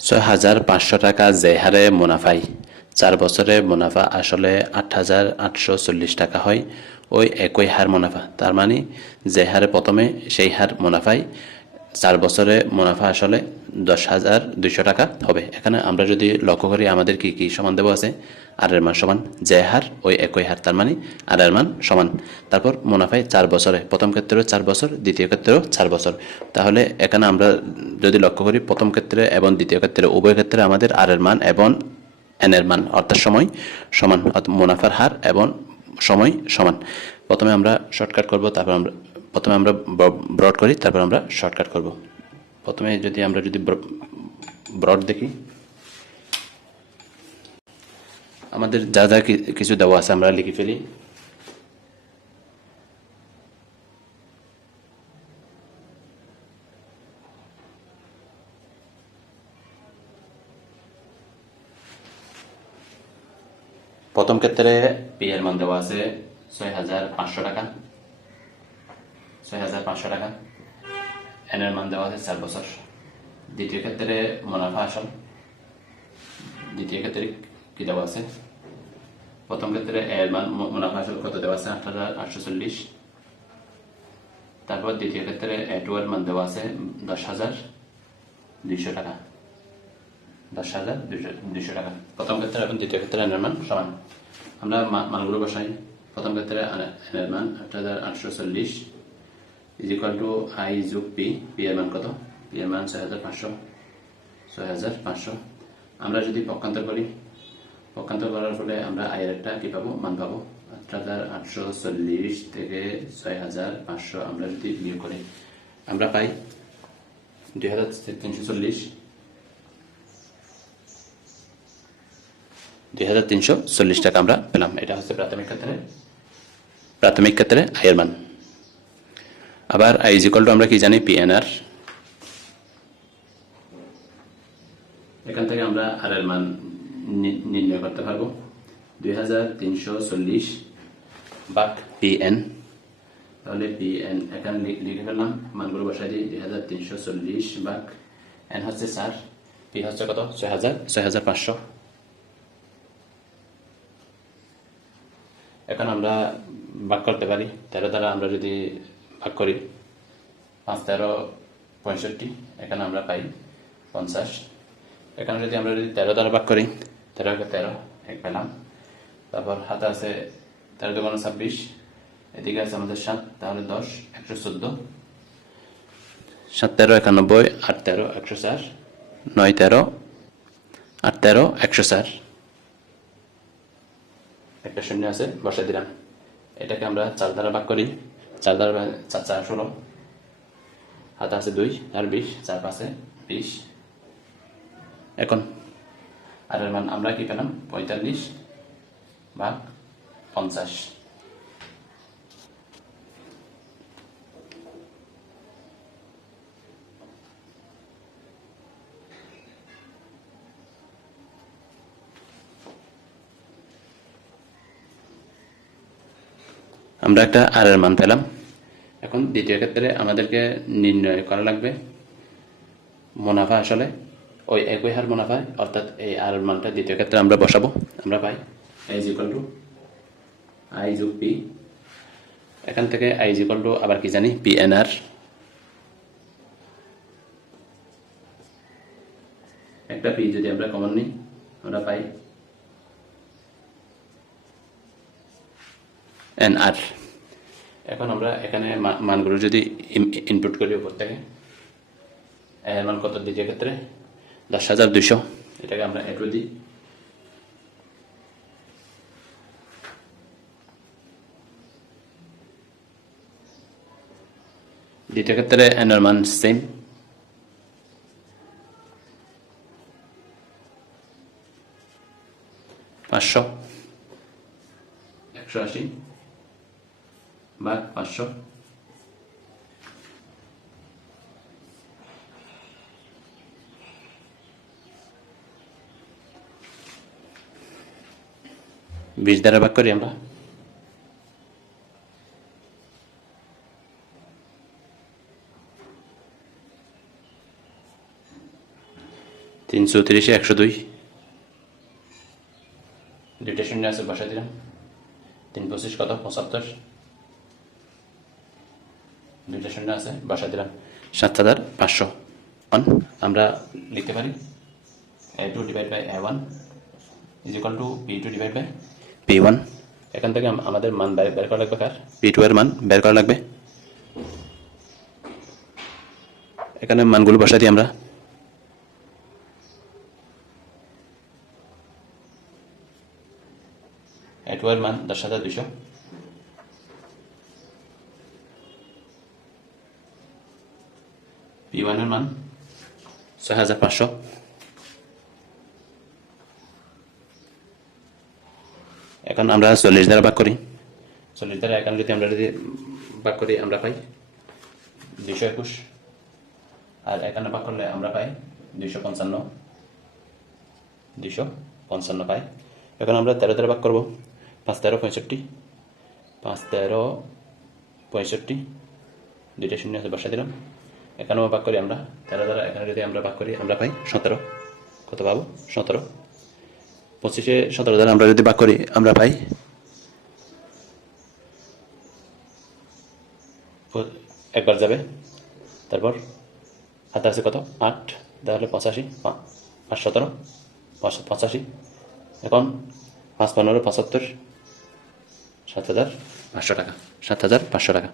ছয় হাজার পাঁচশো টাকা যে হারে চার বছরে মুনাফা আসলে আট হাজার আটশো চল্লিশ টাকা হয় ওই একই হার মুনাফা। তার মানে যে হারে প্রথমে সেই হার মুনাফাই চার বছরে মুনাফা আসলে দশ হাজার দুইশো টাকা হবে। এখানে আমরা যদি লক্ষ্য করি আমাদের কি কি সমান দেব আছে? আর এর মান সমান যে হার, ওই একই হার, তার মানে আর এর মান সমান। তারপর মুনাফায় চার বছরে, প্রথম ক্ষেত্রেও চার বছর, দ্বিতীয় ক্ষেত্রেও চার বছর। তাহলে এখানে আমরা যদি লক্ষ্য করি প্রথম ক্ষেত্রে এবং দ্বিতীয় ক্ষেত্রে, উভয় ক্ষেত্রে আমাদের আর এর মান এবং এন এর মান, অর্থাৎ সময় সমান, অর্থাৎ মুনাফার হার এবং সময় সমান। প্রথমে আমরা শর্টকাট করব, তারপর আমরা প্রথমে আমরা ব্রড করি, তারপর আমরা শর্টকাট করব। প্রথমে যদি আমরা যদি ব্রড দেখি। আমাদের যা যা কিছু দেওয়া আছে আমরা লিখে ফেলি। প্রথম ক্ষেত্রে পি এর মান দেওয়া আছে ছয় হাজার পাঁচশো টাকা। ছয় হাজার পাঁচশো টাকা এন এর মান দেওয়া আছে চার বছর দ্বিতীয় ক্ষেত্রে মুনাফা আসল দ্বিতীয় ক্ষেত্রে কি দেওয়া আছে প্রথম ক্ষেত্রে এর মান মুনাফা আসল কত দেওয়া আছে আট হাজার আটশো চল্লিশ তারপর দ্বিতীয় ক্ষেত্রে এ টু এর মান দেওয়া আছে দশ হাজার দুইশো টাকা দশ হাজার দুইশো দুইশো টাকা প্রথম ক্ষেত্রে এবং দ্বিতীয় ক্ষেত্রে এনের মান সমান আমরা মানগুলো বসাই প্রথম ক্ষেত্রে এনের মান আট হাজার আটশো চল্লিশ ইজ ইকুয়াল টু আই যুগ পি পি এর মান কত? পি এর মান ছয় হাজার পাঁচশো। ছয় হাজার পাঁচশো। আমরা যদি পক্ষান্তর করি, পক্ষান্তর করার ফলে আমরা আয়ের একটা কি পাবো? মান পাবো। আট হাজার আটশো চল্লিশ থেকে ছয় হাজার পাঁচশো আমরা যদি বিয়োগ করি, আমরা পাই দুই হাজার তিনশো চল্লিশ। দুই হাজার তিনশো চল্লিশ টাকা আমরা পেলাম। এটা হচ্ছে প্রাথমিক ক্ষেত্রে। প্রাথমিক ক্ষেত্রে আয়ের মান। আবার আই ইজিকল টু আমরা কি জানি? পিএনআর এখান থেকে আমরা আর এর মান নির্ণয় করতে পারব। দুই হাজার তিনশো চল্লিশ বাক পিএন তাহলে পিএন এখানে লিখে ফেললাম, মানগুলো বসাই দিই। দুই হাজার তিনশো চল্লিশ বাক এন হচ্ছে চার পি হচ্ছে কত? ছয় হাজার ছয় হাজার পাঁচশো। এখন আমরা ভাগ করতে পারি। তেরো দ্বারা আমরা যদি ভাগ করি। পাঁচ, তেরো, পঁয়ষট্টি, এখানে আমরা পাই পঞ্চাশ। এখানে যদি আমরা যদি তেরো দ্বারা ভাগ করি, তেরো একে তেরো, এক পেলাম। তারপর হাতে আছে তেরো দোকান ছাব্বিশ, এদিকে আছে আমাদের সাত, তাহলে দশ, একশো চোদ্দ। সাত, তেরো, একানব্বই, আট, তেরো, একশো চার, নয়, তেরো, আট, তেরো, একশো চার। একটা শূন্য আছে বসে দিলাম। এটাকে আমরা চার দ্বারা ভাগ করি। চার দ্বারা চার চার ষোলো। হাতে আছে দুই, আর বিশ, চার পাঁচে বিশ এখন আর মান আমরা কি পেলাম? পঁয়তাল্লিশ ভাগ পঞ্চাশ। আমরা একটা আর এর মান পেলাম। এখন দ্বিতীয় ক্ষেত্রে আমাদেরকে নির্ণয় করা লাগবে। মুনাফা আসলে ওই একই হার মুনাফা অর্থাৎ এই আর এর মানটা দ্বিতীয় ক্ষেত্রে আমরা বসাবো। আমরা পাই I is equal to I যুগ পি এখান থেকে আই ইজ টু আবার কি জানি? পি এন আর একটা পি যদি আমরা কমন নিই, আমরা পাই এন আর এখন আমরা এখানে মানগুলো যদি ইনপুট করি উপর থেকে, এর মান কত দ্বিতীয় ক্ষেত্রে দশ হাজার দুইশো। এটাকে আমরা এটু দিই দ্বিতীয় ক্ষেত্রে এন এর মান সেম পাঁচশো। একশো আশি। ভাগ পাঁচশো বিশ দ্বারা ভাগ করি আমরা তিনশো তিরিশে একশো দুই দুইটা শূন্য আছে বসাই দিলাম তিন পঁচিশ কত পঁচাত্তর দুইটা শূন্য আছে বসাই দিলাম। সাত হাজার পাঁচশো। ওয়ান আমরা লিখতে পারি A two divide by A one is equal to P two divide by P one এখান থেকে আমাদের মান বের করা লাগবে কার? পি টু এর মান বের করা লাগবে। এখানে মানগুলো বসাই দিই আমরা। এ টু এর মান দশ হাজার দুশো পি ওয়ানের মান ছয় হাজার পাঁচশো এখন আমরা চল্লিশ দ্বারা ভাগ করি। চল্লিশ দ্বারা এখন যদি আমরা যদি ভাগ করি আমরা পাই দুইশো একুশ। আর এখানে ভাগ করলে আমরা পাই দুইশো পঞ্চান্ন। দুইশো পঞ্চান্ন পাই। এখন আমরা তেরো দ্বারা ভাগ করব। পাঁচ তেরো পঁয়ষট্টি। পাঁচ তেরো পঁয়ষট্টি। দুইটা শূন্য আছে বসা দিলাম। এখানেও ভাগ করি আমরা। তেরো দ্বারা এখানে যদি আমরা ভাগ করি, আমরা পাই সতেরো। কত পাবো? সতেরো। পঁচিশে সতেরো দ্বারা আমরা যদি ভাগ করি, আমরা পাই একবার যাবে। তারপর হাতে আছে কত? আট। তাহলে পঁচাশি। পাঁচ সতেরো। পাঁচ- পঁচাশি। এখন পাঁচ পনেরো, পঁচাত্তর। সাত হাজার পাঁচশো টাকা। সাত হাজার পাঁচশো টাকা।